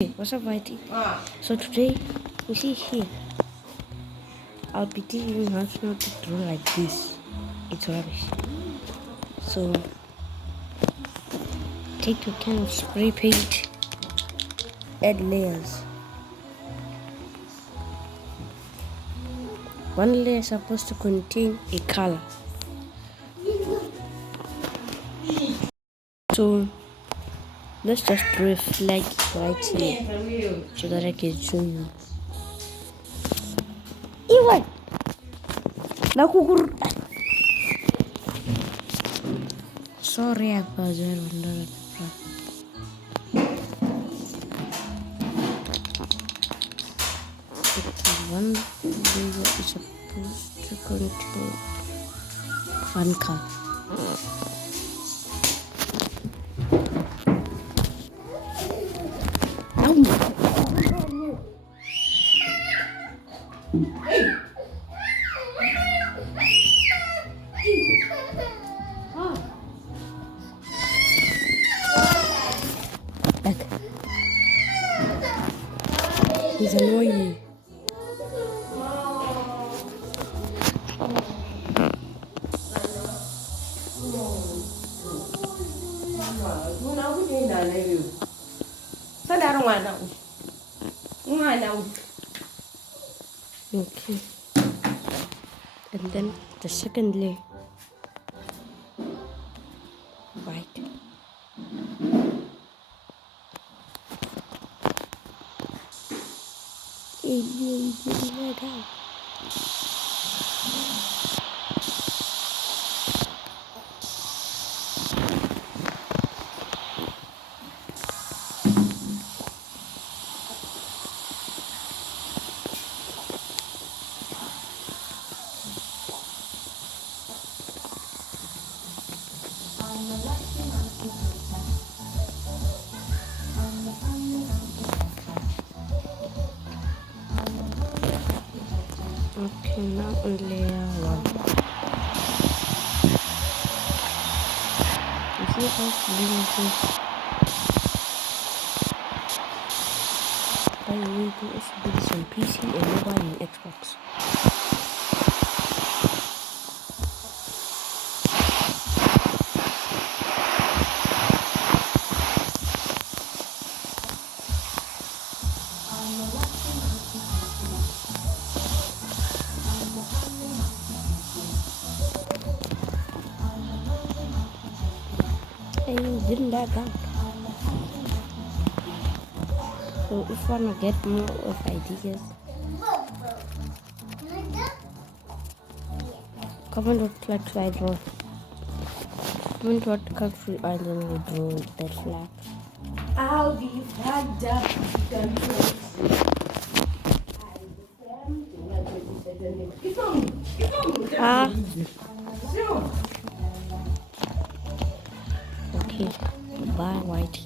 What's up, YT? So today, you see here, I'll be teaching you how to not to draw like this. It's rubbish. So take your can of spray paint, add layers. One layer is supposed to contain a color. So let's just draw a flag right here so that I can show you. Iwan! Nakukur. Sorry, I was there. One layer is supposed to contain one color. He's annoying. Okay. And then the second layer. Right. Okay, now on layer 1. You see how limited by using this on PC and mobile and Xbox. Didn't that out. So if you wanna get more of ideas, comment what flags I draw. Comment what country I draw the flag. I'll be flagged up. Okay. Bye, YT.